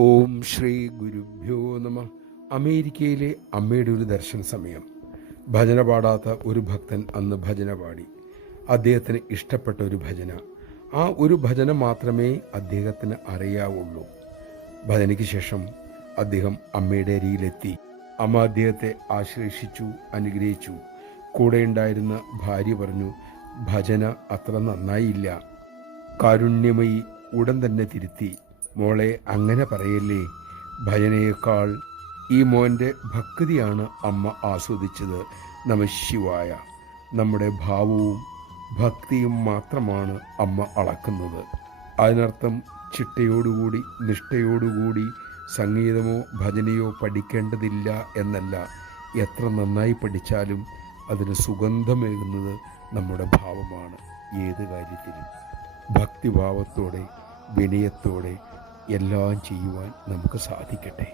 ഓം ശ്രീ ഗുരുഭ്യോ നമ. അമേരിക്കയിലെ അമ്മയുടെ ഒരു ദർശന സമയം. ഭജന പാടാത്ത ഒരു ഭക്തൻ അന്ന് ഭജന പാടി. അദ്ദേഹത്തിന് ഇഷ്ടപ്പെട്ട ഒരു ഭജന. ആ ഒരു ഭജന മാത്രമേ അദ്ദേഹത്തിന് അറിയാവുള്ളൂ. ഭജനയ്ക്ക് ശേഷം അദ്ദേഹം അമ്മയുടെ അരിയിലെത്തി. അമ്മ അദ്ദേഹത്തെ ആശ്ലേഷിച്ചു, അനുഗ്രഹിച്ചു. കൂടെ ഉണ്ടായിരുന്ന ഭാര്യ പറഞ്ഞു, ഭജന അത്ര നന്നായില്ല. കാരുണ്യമയി ഉടൻ തന്നെ തിരുത്തി, മോളെ അങ്ങനെ പറയല്ലേ, ഭജനയേക്കാൾ ഈ മോൻ്റെ ഭക്തിയാണ് അമ്മ ആസ്വദിച്ചത്. നമഃശിവായ. നമ്മുടെ ഭാവവും ഭക്തിയും മാത്രമാണ് അമ്മ അളക്കുന്നത്. അതിനർത്ഥം ചിട്ടയോടുകൂടി നിഷ്ഠയോടുകൂടി സംഗീതമോ ഭജനയോ പഠിക്കേണ്ടതില്ല എന്നല്ല. എത്ര നന്നായി പഠിച്ചാലും അതിന് സുഗന്ധമേകുന്നത് നമ്മുടെ ഭാവമാണ്. ഏത് കാര്യത്തിലും ഭക്തിഭാവത്തോടെ വിനയത്തോടെ എല്ലാം ചെയ്യുവാൻ നമുക്ക് സാധിക്കട്ടെ.